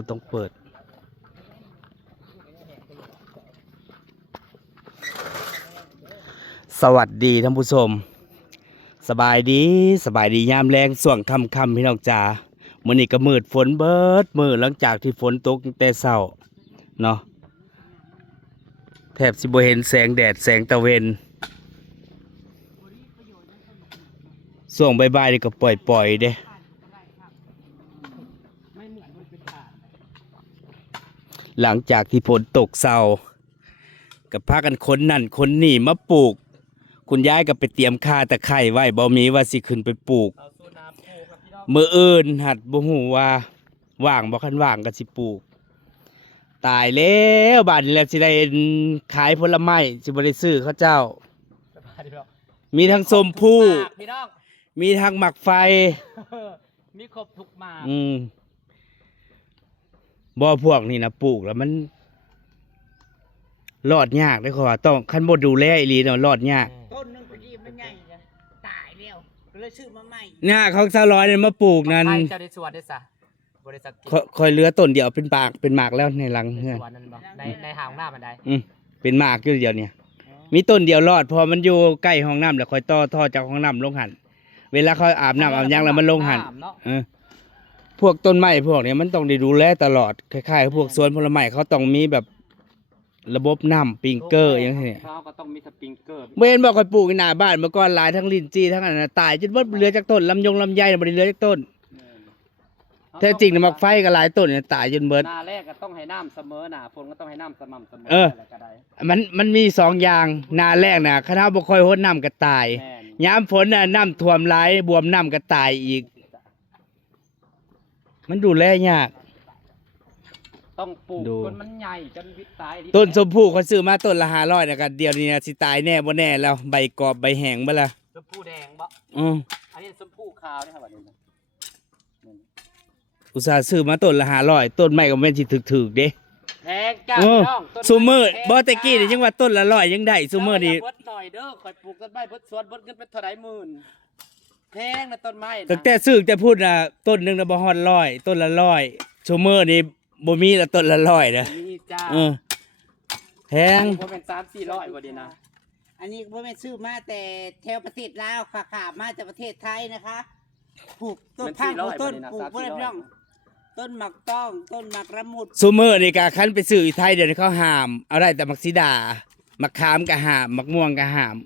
บ่ต้องเปิดสวัสดีท่านผู้ชมสบายดียามแรงส่วงค่ำพี่น้องจ๋ามื้อนี้ก็มืดฝนเบิดมื้อหลังจากที่ฝนตกตั้งแต่เช้าเนาะแทบสิบ่เห็นแสงแดดแสงตะเวนช่วงบ่ายๆนี่ก็ปล่อยเด้หลังจากที่ฝนตกเช้าก็พากันขนนั่นขนนี่มาปลูกคุณยายก็ไปเตรียมข่าตะไคร้ไว้บ่มีว่าสิขึ้นไปปลูกมื้ออื่นหัดบ่ฮู้ว่าว่างบ่คันว่างก็สิปลูกตายแล้วบัดนี้แล้วสิได้ขายผลไม้สิบ่ได้ซื้อเขาเจ้ามีทั้งส้มพู่มีทั้งหมักไฟมีครบทุกหมากบ่พวกนี้นะปลูกแล้วมันรอดยากเด้อเขาว่าต้องคันบ่ดูแลอีหลีเนาะรอดยากต้นนึงพอดีมันใหญ่นะตายแล้วก็เลยซื้อมาใหม่เนี่ยเขาซะร้อยเนี่ยมาปลูกนั่นใครจะได้สวนได้ซะบ่ได้สักค่อยเหลือต้นเดียวเป็นหมากแล้วในหลังเฮือนสวนนั้นบ่ในหางน้ำมันได้เป็นหมากอยู่เดียวเนี่ยมีต้นเดียวรอดพอมันอยู่ใกล้ห้องน้ำแล้วค่อยท่อจากห้องน้ำลงหั่นเวลาเขาอาบน้ำอาบหยังแล้วมันลงหั่นพวกต้นไม้พวกนี้มันต้องได้ดูแลตลอดคล้ายๆพวกสวนผลไม้เขาต้องมีแบบระบบน้ำปิงเกอร์อย่างนี้เขาก็ต้องมีสปริงเกอร์เมื่อเห็นบอกคอยปลูกในหน้าบ้านเมื่อก่อนหลายทั้งลิ้นจี้ทั้งอันนั้นตายจนหมดเหลือจากต้นลำไยบ่ได้เหลือจากต้นแท้จริงเนี่ยมักไฟก็หลายต้นเนี่ยตายจนเบิดหน้าแรกก็ต้องให้น้ำเสมอหน้าฝนก็ต้องให้น้ำสม่ำเสมออะไรก็ได้มันมีสองอย่างหน้าแรกน่ะคณะบ่ค่อยรดน้ำก็ตายยามฝนน่ะน้ำท่วมหลายบวมน้ำก็ตายอีกมันดูแลยากต้องปลูกจนมันใหญ่จนวิตายต้นชมพู่เขาซื้อมาต้นละ500นะครับเดี๋ยวนี้สิตายแน่บ่แน่แล้วใบกรอบใบแห้งบ่ล่ะชมพู่แดงบ่อันนี้ชมพู่ขาวนี่ครับบัดนี้อุตส่าห์ซื้อมาต้นละ500ต้นไม้ก็แม่นสิถึกๆเด้แพงจ้าพี่น้องซุมื้อบ่แต่กี้นี่ยังว่าต้นละ100ยังได้ซุมื้อนี้เบิดหน่อยเด้อข่อยปลูกต้นไม้เบิดสวนเบิดเงินเป็นเท่าใดหมื่นแพงนะต้นไม้ตั้งแต่ซื้อแต่พูดน่ะต้นนึงน่ะบ่ฮอด100ต้นละ100ซุมื้อนี้บ่มีละต้นละ100นะมีจ้าแพงบ่แม่น3-400บ่ดีนะอันนี้บ่แม่นซื้อมาแต่แถวประเทศลาวค่ะมาจากประเทศไทยนะคะปลูกต้นทางต้นปลูกบ่ได้พี่น้องต้นหมักต้องต้นหมักระมุดซุมื้อนี่ก็คันไปซื้ออยู่ไทยเดี๋ยวนี้เขาห้ามเอาได้แต่มักสีดามักขามก็ห้ามมักม่วงก็ห้าม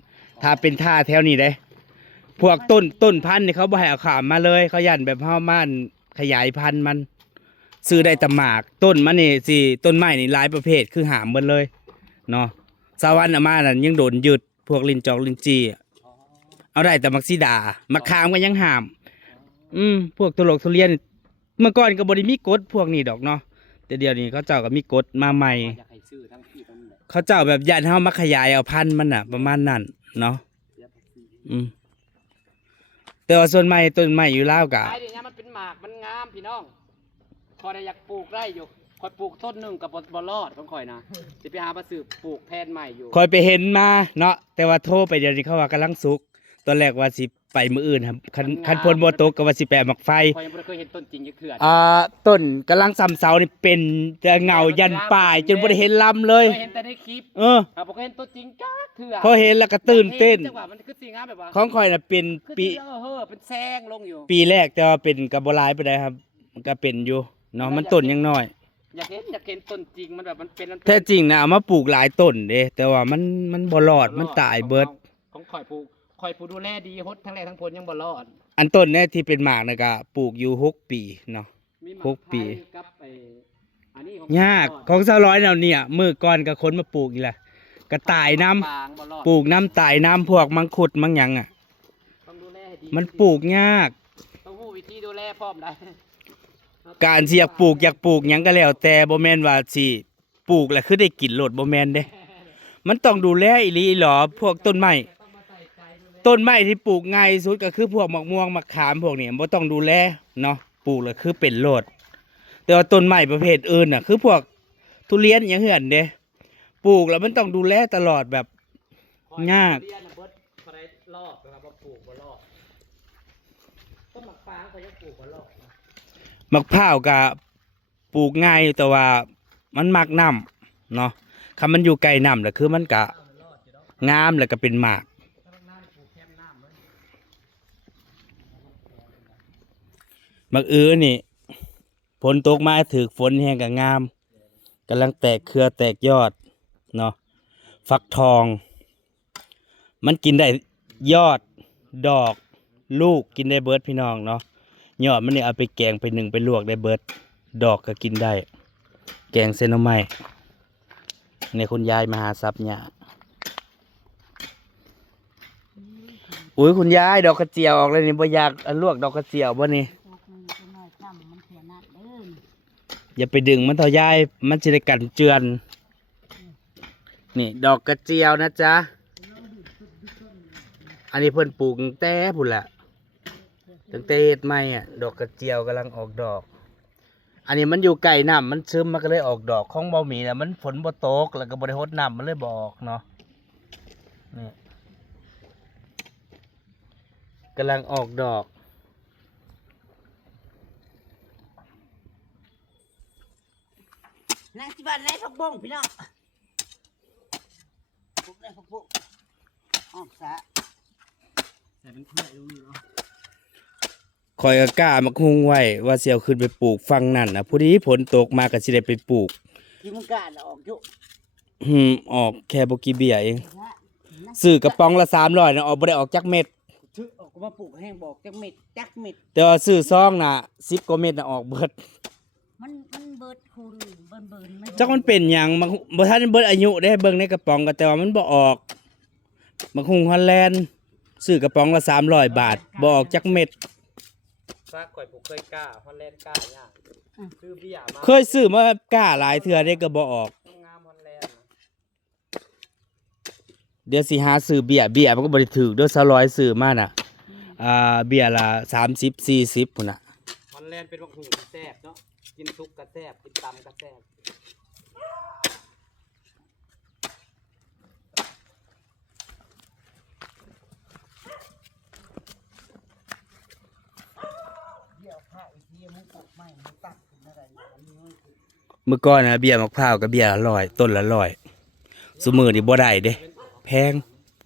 ถ้าเป็นท่าแถวนี้เด้พวกต้นพันธุ์นี่เขาบ่ให้เอาขามมาเลยเขายันแบบเฮามันขยายพันธุ์มันซื้อได้แต่หมากต้นมันนี่สิต้นไม้นี่หลายประเภทคือหามหมดเลยเนาะสวรรค์มานั่นยังโดนยึดพวกลินจอกลินจีเอาได้แต่มักสีดามักขามก็ยังหามพวกทุเรียนเมื่อก่อนก็บ่ได้มีกฎพวกนี้ดอกเนาะแต่เดี๋ยวนี้เขาเจ้าก็มีกฎมาใหม่เขาเจ้าแบบยันเฮามาขยายเอาพันธุ์มันน่ะประมาณนั้นเนาะแต่ว่าส่วนใหม่ต้นไม้อยู่ลาวก็ไอ้นี่มันเป็นหมากมันงามพี่น้องพอได้อยากปลูกได้อยู่คอยปลูกต้นนึงกับบรอดของคอยนะสิไปหามาซื้อปลูกแทนใหม่อยู่คอยไปเห็นมาเนาะแต่ว่าโทรไปเดี๋ยวนี้เขาว่ากำลังสุกตอนแรกว่าสิไปมื้ออื่นครับคันพลบ่ตกก็ว่าสิไปหมักไฟคอยยังบ่เคยเห็นต้นจริงจักเทื่อต้นกำลังซ้ำเสานี่เป็นแต่เงายันป่ายจนบ่ได้เห็นลำเลยเห็นแต่ในคลิปบ่เคยเห็นต้นจริงจักเทื่อพอเห็นแล้วก็ตื่นเต้นจังหวะมันคือสิงามแบบว่าของข่อยน่ะเป็นปีเป็นแซงลงอยู่ปีแรกแต่ว่าเป็นก็บ่หลายปานใดครับมันก็เป็นอยู่เนาะมันต้นยังน้อยอยากเห็นต้นจริงมันแบบมันเป็นแท้จริงนะเอามาปลูกหลายต้นเด้แต่ว่ามันบ่รอดมันตายเบิดของข่อยปลูกดูแลดีฮดทั้งแรกทั้งผลยังบ่รอดอันต้นเนี่ยที่เป็นหมากน่ะก็ปลูกอยู่6ปีเนาะ6ปียากของชาวร้อยแนวเนี่ยมื้อก่อนก็คนมาปลูกอีแหละก็ตายน้ำปลูกน้ำตายน้ำพวกมังคุดมังหยังอ่ะมันปลูกยากต้องรู้วิธีดูแลพร้อมได้การสิอยากปลูกหยังก็แล้วแต่บ่แม่นว่าสิปลูกแล้วคือได้กินโลดบ่แม่นเด้มันต้องดูแลอีหลีหรอพวกต้นไม้ที่ปลูกง่ายสุดก็คือพวกมะม่วงมะขามพวกนี้บ่ต้องดูแลเนาะปลูกแล้วคือเป็นโลดแต่ว่าต้นไม้ประเภทอื่นน่ะคือพวกทุเรียนอย่างเหือนเด้ปลูกแล้วมันต้องดูแลตลอดแบบยากมะพร้าวกับ ปลูกง่ายอยู่แต่ว่ามันมักน้ำเนาะคำมันอยู่ไกลน้ำแหละคือมันกะงามแล้วก็เป็นหมากมักนี่ฝนตกมาถือฝนแห้งกับงามกำลังแตกเครือแตกยอดเนาะฟักทอง มันกินได้ยอดดอกลูกกินได้เบิดพี่น้องเนาะยอดมันเนี่ยเอาไปแกงไปนึ่งไปลวกได้เบิดดอกก็กินได้ แกงเส้นหน่อไม้ในคุณยายมาหาทรัพย์เนี่ยอุ้ยคุณยายดอกกระเจียวออกเลยนี่บ่อยากลวกดอกกระเจียวบ่นี่อย่าไปดึงมันเถอะยายมันจะได้กันเจือนนี่ดอกกระเจียวนะจ๊ะอันนี้เพิ่นปลูกตั้งแต่พุ่นแหละตั้งแต่เฮ็ดใหม่อ่ะดอกกระเจียวกำลังออกดอกอันนี้มันอยู่ไกลน้ำมันซึมมันก็เลยออกดอกของเบาหมีนะมันฝนบ่ตกแล้วก็บ่ได้รดน้ำมันเลยบ่ออกเนาะนี่กำลังออกดอกนั่งที่บ้านไร่ผักบุ้งพี่น้องปลูกไร่ผักบุ้งอ้อมสะ แต่เป็นถ้วยดูเนาะ คอยก็กล้ามาคุงไว้ว่าสิเอาขึ้นไปปลูกฟังนั่นนะพอดีฝนตกมาก็สิได้ไปปลูก ที่มึงกล้าออกอยู่ ออกแค่บ่กี่เบี้ยเองซื้อกระป๋องละ300นะออกบ่ได้ออกจักเม็ด ชื่อออกมาปลูกแห้งบอกจักเม็ดจักเม็ด แต่ว่าซื้อซองน่ะ10กว่าเม็ดน่ะออกเบิด มันเบิดคุณเบิดมัน จักมันเป็นหยังมันบ่ทันเบิดอายุได้เบิ่งในกระป๋องก็แต่ว่ามันบ่ออกมักฮุงฮอลแลนด์ซื้อกระป๋องละ300 บาทบ่ออกจักเม็ด ซากข่อยผูกเคยกล้าฮอลแลนด์กล้าย่างซื้อเบียร์มา เคยซื้อมากล้าหลายเทื่อได้ก็บ่ออก งามฮอลแลนด์นะ เดี๋ยวสิหาซื้อเบียร์มันก็บ่ได้ถูกเด้อ200ซื้อมาน่ะเบียร์ละ30 40พุ่นน่ะ ฮอลแลนด์เป็นวักหูแซ่บเนาะกินซุปกระแซ่บกินตำกระแซ่บ เดี๋ยวข้าอีกทีมึงปลูกใหม่มึงตัดขึ้นอะไรอันนี้ไม่คือ เมื่อก่อนนะเบียร์มะพร้าวกับเบียร์ละร้อยต้นละร้อยซุมื้อนี่บ่ได้เด้แพง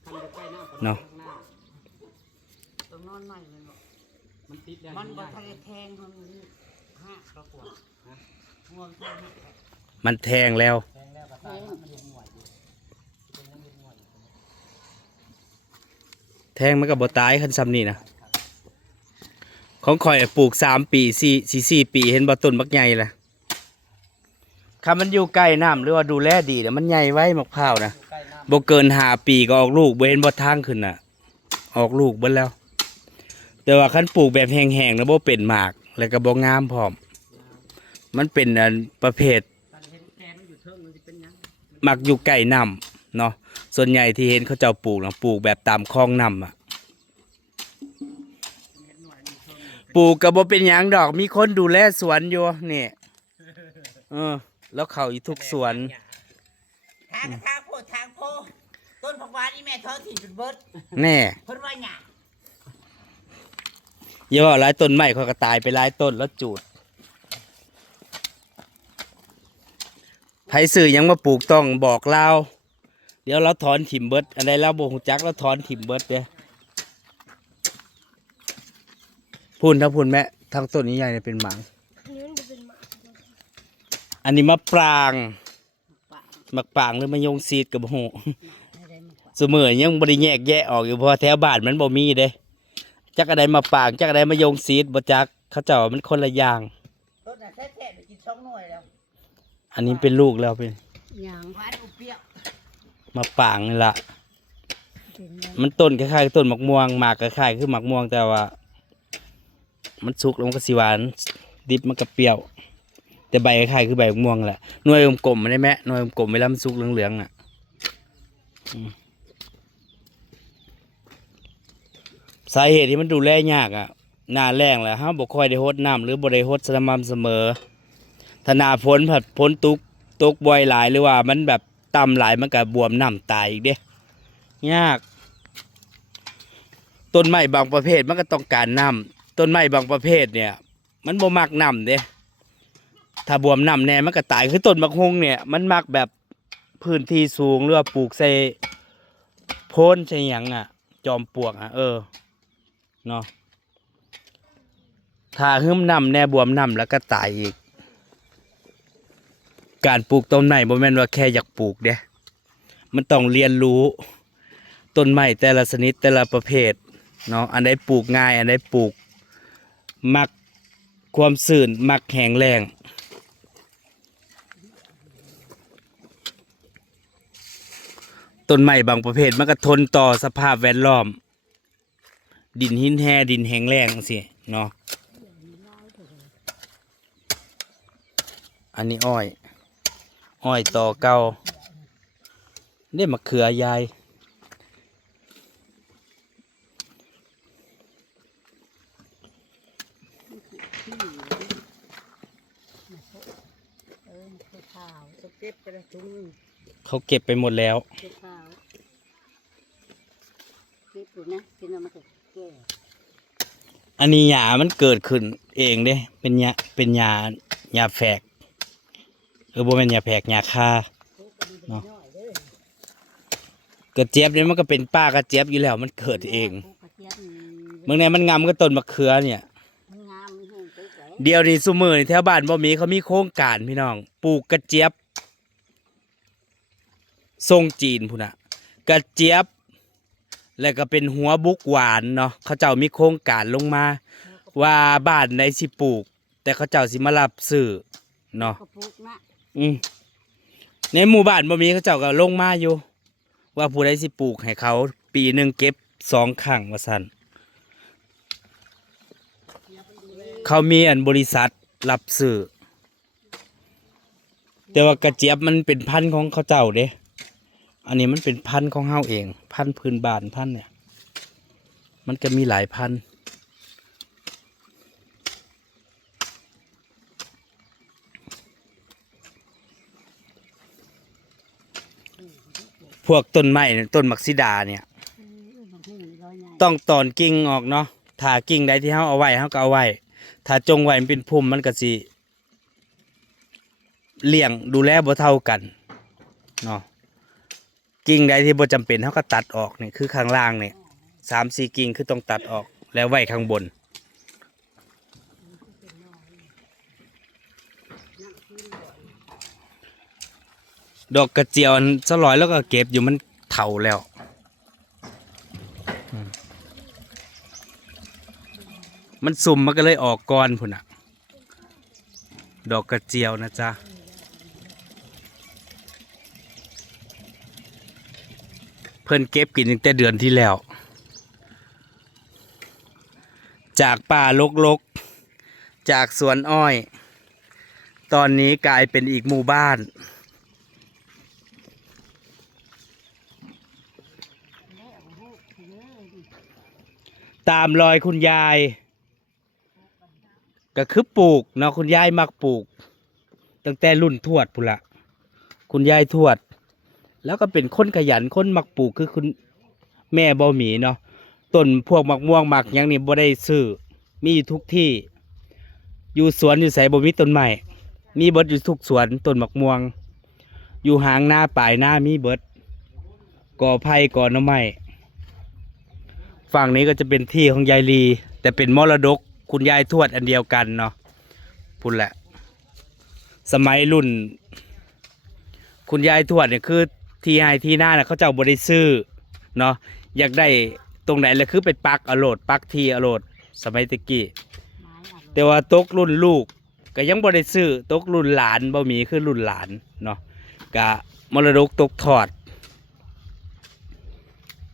ทำไปใกล้หน้า เนาะ ข้างหน้า ต้องนอนใหม่เลยบอก มันติดได้ มันบ่ ง่าย ทะเลแทงมันห้าก็กว่าง่วงแทงห้า มันแทงแล้ว แพงแล้วก็ตายมันยังหน่วยอยู่เป็นยังหน่วยอยู่ แทงมันก็บ่ตายคันซ้ำนี่นะของข่อยปลูก3ปี4ปีเห็นบ่ต้นบักใหญ่ล่ะคันมันอยู่ใกล้น้ำหรือว่าดูแลดีน่ะมันใหญ่ไว้มะพร้าวนะ อยู่ใกล้น้ บ่เกิน5 ปีก็ออกลูกบ่เห็นบ่ทางขึ้นน่ะ ออกลูกเบิดแล้ว แต่ว่าคันปลูกแบบแห้งๆแล้วบ่เป็นหมากแล้วก็บ่งามพร้อมมันเป็นอันประเภท ำการเห็นแกมันอยู่เทิงมันจะเป็นยัง มักอยู่ใกล้น้ำเนาะส่วนใหญ่ที่เห็นเขาเจ้าปลูกนะปลูกแบบตามคลองน้ำอ่ะปลูกก็บ่เป็นหยังดอกมีคนดูแลสวนอยู่นี่แล้วเขาอยู่ทุกสวน ทางโพต้นผักหวานนี่แม่ท้องถิ่นเป็นเบิด แน่ เพิ่นว่าหยัง อย่าว่าหลายต้นไม้เขาก็ตายไปหลายต้นแล้วจูดไผซื้อหยังมาปลูกต้องบอกเราเดี๋ยวเราถอนถิ่มเบิดอันใดเราบ่ฮู้จักเราถอนถิ่มเบิดเด้พูนถ้าพูนแม่ทางต้นนี้ใหญ่เนี่ยเป็นหมังอันนี้มะปรางมะปรางหรือมะยงซีดกับโหเสมอยังบ่ได้แยกแยะออกอยู่เพราะแถวบ้านมันบ่มีเด้จักอะไรมาปรางจักอะไรมะยงซีดบ่จักเขาเจ้าว่ามันคนละอย่าง ต้นน่ะแท้ๆไปกิน2หน่วยแล้ว อันนี้เป็นลูกแล้วเป็น หยังหวานอุเปรี้ยว มะปรางนี่ล่ะมันต้นคล้ายๆต้นมะม่วงหมากคล้ายๆคือมะม่วงแต่ว่า มันสุกแล้วมันก็สิหวานดิบมันก็เปรี้ยว แต่ใบคล้ายๆคือใบมะม่วงแหละหน่วยกลมๆมันได้ไหมหน่วยกลมๆเวลามันสุกเหลืองๆอ่ะสาเหตุที่มันดูแลยากอ่ะหน้าแล้งแหละฮะบ่ค่อยได้รดน้ำหรือบ่ได้รดสม่ำเสมอถ้าหน้าฝนผัดฝนตกบ่อยหลายหรือว่ามันแบบต่ำหลายมันก็บวมน้ำตายอีกเด้ยากต้นไม้บางประเภทมันก็ต้องการน้ำต้นไม้บางประเภทเนี่ยมันบ่มักน้ำเด้ ถ้าบวมน้ำแน่มันก็ตายคือต้นบักฮุงเนี่ยมันมักแบบพื้นที่สูงหรือว่าปลูกใส่โพ้นใช่หยังอ่ะ จอมปลวกอ่ะเนาะถ้าหึมน้ำแน่บวมน้ำแล้วก็ตายอีกการปลูกต้นไม้บ่แม่นว่าแค่อยากปลูกเด้มันต้องเรียนรู้ต้นไม้แต่ละชนิดแต่ละประเภทเนาะอันใดปลูกง่ายอันใดปลูกมักความชื้นมักแห้งแล้งต้นไม้บางประเภทมันก็ทนต่อสภาพแวดล้อมดินหินแห้ดินแห้งแล้งสิเนาะอันนี้อ้อยต่อเก่าได้มะเขือยายเขาเก็บไปหมดแล้วอันนี้หญ้ามันเกิดขึ้นเองเด้เป็นหญ้าแฝกบ่แม่นหญ้าแฝกหญ้าคาเนาะกระเจี๊ยบเนี่ยมันก็เป็นป้ากระเจี๊ยบอยู่แล้วมันเกิดเองเมื่อไงมันงามก็ต้นมะเขือเนี่ยเดี๋ยวนี้ซุมื้อนี่แถวบ้านบ่มีเขามีโครงการพี่น้องปลูกกระเจี๊ยบทรงจีนพุ่นน่ะกระเจี๊ยบแล้วก็เป็นหัวบุกหวานเนาะเขาเจ้ามีโครงการลงมาว่าบ้านไหนสิปลูกแต่เขาเจ้าสิมารับซื้อเนาะในหมู่บ้านบ่มีเขาเจ้าก็ลงมาอยู่ว่าผู้ใดสิปลูกให้เขาปีหนึ่งเก็บ2 ครั้งว่าซั่นเขามีบริษัทรับซื้อแต่ว่ากระเจี๊ยบมันเป็นพันธุ์ของเขาเจ้าเด้อันนี้มันเป็นพันธุ์ของเฮาเองพันธุ์พื้นบ้านพันธุ์เนี่ยมันก็มีหลายพันธุ์พวกต้นไม้ต้นมักซิดาเนี่ยต้องตอนกิ่งออกเนาะถ้ากิ่งใดที่เฮาเอาไว้เฮาก็เอาไว้ถ้าจงไว้มันเป็นพุ่มมันก็สิเลี้ยงดูแลบ่เท่ากันเนาะกิ่งใดที่บ่จำเป็นเฮาก็ตัดออกนี่คือข้างล่างนี่3-4 กิ่งคือต้องตัดออกแล้วไว้ข้างบนดอกกระเจียวสลอยแล้วก็เก็บอยู่มันเฒ่าแล้วมันสุ่มมันก็เลยออกก้อนพุ่นน่ะดอกกระเจียวนะจ๊ะเพิ่นเก็บกินตั้งแต่เดือนที่แล้วจากป่ารกๆจากสวนอ้อยตอนนี้กลายเป็นอีกหมู่บ้านตามรอยคุณยายก็คือปลูกเนาะคุณยายมักปลูกตั้งแต่รุ่นทวดพุ่นละคุณยายทวดแล้วก็เป็นคนขยันคนมักปลูกคือคุณแม่บ่หมีเนาะต้นพวกมักม่วงมักหยังนี่บ่ได้ซื้อมีอยู่ทุกที่อยู่สวนอยู่ไสบ่มีต้นไม้มีเบิดอยู่ทุกสวนต้นมักม่วงอยู่หางหน้าปลายหน้ามีเบิดก่อไผ่ก่อหน่อไม้ฝั่งนี้ก็จะเป็นที่ของยายลีแต่เป็นมรดกคุณยายทวดอันเดียวกันเนาะพุ่นแหละสมัยรุ่นคุณยายทวดเนี่ยคือที่ให้ที่หน้าน่ะเขาเจ้าบ่ได้ซื้อเนาะอยากได้ตรงไหนเลยคือไปปักอโลดปักทีอโลดสมัยตะกี้แต่ว่าตกรุ่นลูกก็ยังบ่ได้ซื้อตกรุ่นหลานบ่มีคือรุ่นหลานเนาะกะมรดกตกทอด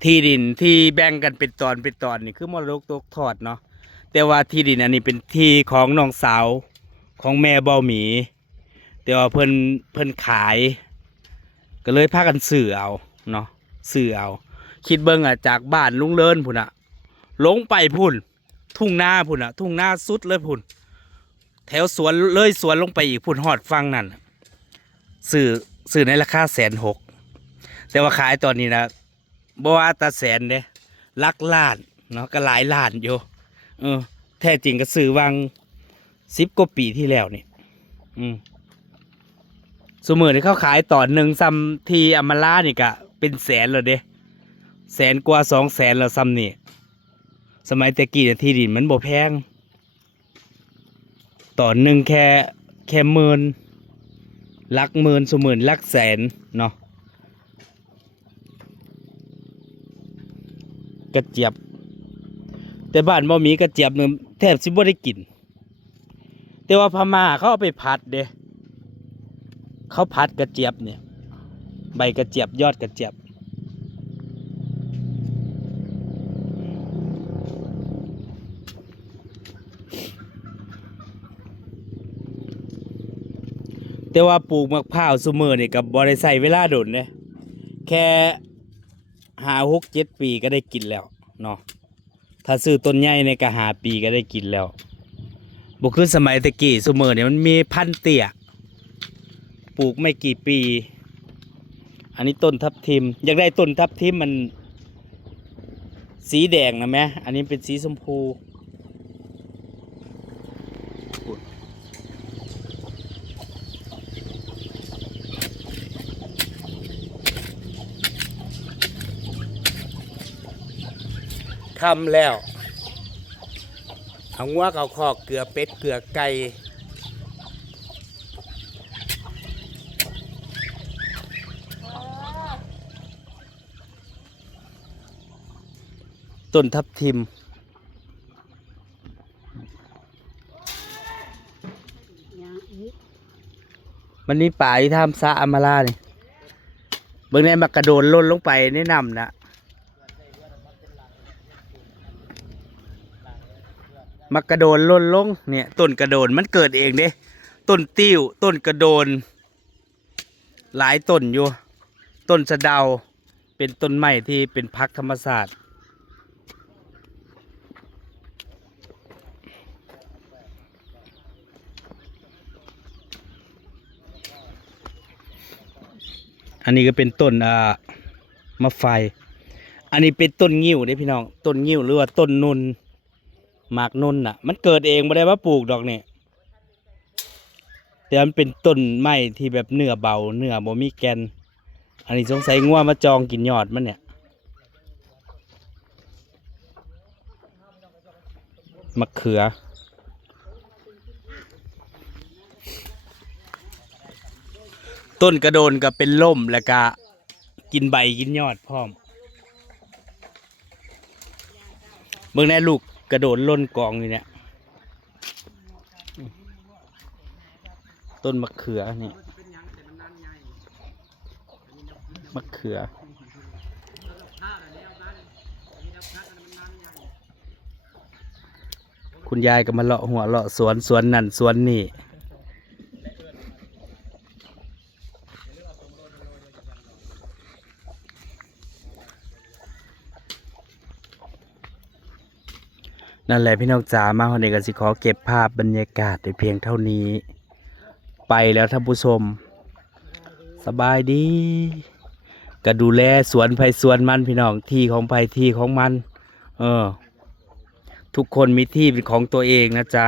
ที่ดินที่แบ่งกันเป็นตอนนี่คือมรดกตกทอดเนาะแต่ว่าที่ดินอันนี้เป็นที่ของน้องสาวของแม่เบาหมีแต่ว่าเพิ่นขายก็เลยพากันซื้อเอาเนาะซื้อเอาคิดเบิ่งจากบ้านลุงเลินพุ่นลงไปพุ่นทุ่งนาพุ่นทุ่งนาสุดเลยพุ่นแถวสวนเลยสวนลงไปอีกพุ่นฮอดฟังนั่นซื้อในราคา160,000แต่ว่าขายตอนนี้นะบ่ว่าแต่แสนเด้หลักล้านเนาะก็หลายล้านอยู่แท้จริงก็ซื้อวาง10 กว่าปีที่แล้วนี่ สมมือที่เขาขายต่อหนึ่งซัมทีอำมาลานี่กะเป็นแสนเลยเด้แสนกว่า200,000แล้วซัมนี่สมัยแต่กี้ที่ดินมันบ่แพงต่อหนึ่งแค่หมื่นหลักหมื่นสมมือหลักแสนเนาะกระเจี๊ยบแต่บ้านบ่มีกระเจี๊ยบนึงแทบสิบ่ได้กินแต่ว่าพม่าเขาเอาไปผัดเด้เขาผัดกระเจี๊ยบเนี่ยใบกระเจี๊ยบยอดกระเจี๊ยบแต่ว่าปลูกมะพร้าวซุมื้อนี่ก็บ่ได้ใช้เวลาโดนเด้แค่5-6-7 ปีก็ได้กินแล้วเนาะถ้าซื้อต้นใหญ่ในก็5 ปีก็ได้กินแล้วบ่คือสมัยตะกี้ซุมื้อนี่มันมีพันธุ์เตี้ยปลูกไม่กี่ปีอันนี้ต้นทับทิมอยากได้ต้นทับทิมมันสีแดงนะแม่อันนี้เป็นสีชมพูคำแล้วเอางัวเอาคอกเกลือเป็ดเกลือไก่ต้นทับทิมมันมีป่าที่ทำซาอามาลาเนี่ยเบื้องในมันกระโดดล่นลงไปแนะนำนะมักกระโดนล่นลงเนี่ยต้นกระโดนมันเกิดเองเด้ต้นติ้วต้นกระโดนหลายต้นอยู่ต้นสะเดาเป็นต้นไม้ที่เป็นพักธรรมศาสตร์อันนี้ก็เป็นต้นมะไฟอันนี้เป็นต้นงิ้วเด้พี่น้องต้นงิ้วหรือว่าต้นนุนหมากนุนน่ะมันเกิดเองไม่ได้ว่าปลูกดอกเนี่ยแต่มันเป็นต้นไม้ที่แบบเนื้อเบาเนื้อบ่มีแกนอันนี้สงสัยงัวมาจองกินยอดมันเนี่ยมะเขือต้นกระโดนก็เป็นล่มแล้วก็กินใบกินยอดพร้อมเบิ่งแน่ลูกกระโดดล่นกองอยู่เนี่ยต้นมะเขือนี่มะเขือคุณยายก็มาเลาะหัวเลาะสวนนั่นสวนนี่นั่นแหละพี่น้องจ๋ามาวันนี้ก็สิขอเก็บภาพบรรยากาศในเพียงเท่านี้ไปแล้วท่านผู้ชมสบายดีก็ดูแลสวนไผ่สวนมันพี่น้องที่ของไผ่ที่ของมันทุกคนมีที่เป็นของตัวเองนะจ๊ะ